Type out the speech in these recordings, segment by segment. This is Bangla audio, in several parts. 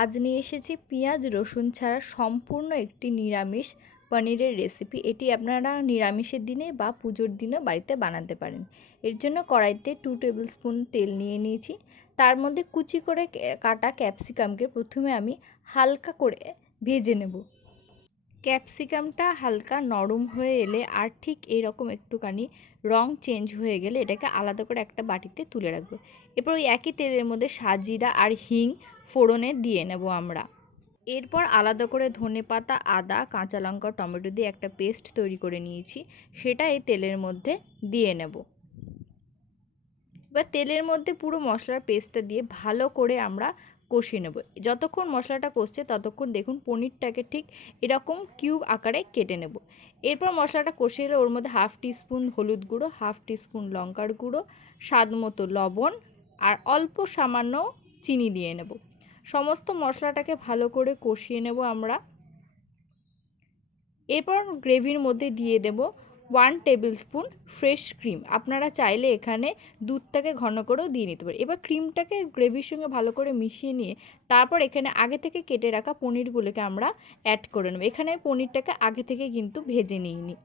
আজ নিয়ে এসেছি পেঁয়াজ রসুন ছাড়া সম্পূর্ণ একটি নিরামিষ পনিরের রেসিপি। এটি আপনারা নিরামিষের দিনে বা পুজোর দিনেও বাড়িতে বানাতে পারেন। এর জন্য কড়াইতে 2 টেবিল স্পুন তেল নিয়ে নিয়েছি। তার মধ্যে কুচি করে কাটা ক্যাপসিকামকে প্রথমে আমি হালকা করে ভেজে নেব। ক্যাপসিকামটা হালকা নরম হয়ে এলে আর ঠিক এরকম একটুখানি রং চেঞ্জ হয়ে গেলে এটাকে আলাদা করে একটা বাটিতে তুলে রাখবো। এরপর ওই একই তেলের মধ্যে সাজিরা আর হিং ফোড়নে দিয়ে নেব আমরা। এরপর আলাদা করে ধনেপাতা, আদা, কাঁচা লঙ্কা, টমেটো দিয়ে একটা পেস্ট তৈরি করে নিয়েছি, সেটা এই তেলের মধ্যে দিয়ে নেব। এবার তেলের মধ্যে পুরো মশলার পেস্টটা দিয়ে ভালো করে আমরা কষিয়ে নেব। যতক্ষণ মশলাটা কষছে ততক্ষণ দেখুন পনিরটাকে ঠিক এরকম কিউব আকারে কেটে নেব। এরপর মশলাটা কষিয়ে এলে ওর মধ্যে 1/2 টিস্পুন হলুদ গুঁড়ো, 1/2 টিস্পুন লঙ্কার গুঁড়ো, স্বাদ মতো লবণ আর অল্প সামান্য চিনি দিয়ে নেব। সমস্ত মশলাটাকে ভালো করে কষিয়ে নেব আমরা। এরপর গ্রেভির মধ্যে দিয়ে দেব 1 টেবিল স্পুন ফ্রেশ ক্রিম। আপনারা চাইলে এখানে দুধটাকে ঘন করেও দিয়ে নিতে পারেন। এবার ক্রিমটাকে গ্রেভির সঙ্গে ভালো করে মিশিয়ে নিয়ে তারপর এখানে আগে থেকে কেটে রাখা পনিরগুলোকে আমরা অ্যাড করে নেব। এখানে পনিরটাকে আগে থেকে কিন্তু ভেজে নিইনি।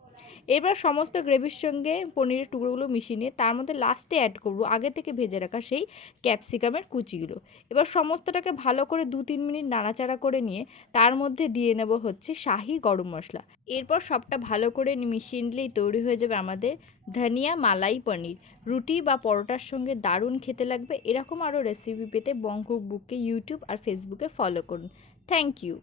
এবার সমস্ত গ্রেভির সঙ্গে পনিরের টুকরোগুলো মিশিয়ে নিয়ে তার মধ্যে লাস্টে অ্যাড করব আগে থেকে ভেজে রাখা সেই ক্যাপসিকামের কুচিগুলো। এবার সমস্তটাকে ভালো করে 2-3 মিনিট নাড়াচাড়া করে নিয়ে তার মধ্যে দিয়ে নেব হচ্ছে শাহি গরম মশলা। এরপর সবটা ভালো করে মিশিয়ে নিলেই তৈরি হয়ে যাবে আমাদের ধনিয়া মালাই পনির। রুটি বা পরোটার সঙ্গে দারুণ খেতে লাগবে। এরকম আরও রেসিপি পেতে বং কুক বুককে ইউটিউব আর ফেসবুকে ফলো করুন। Thank you.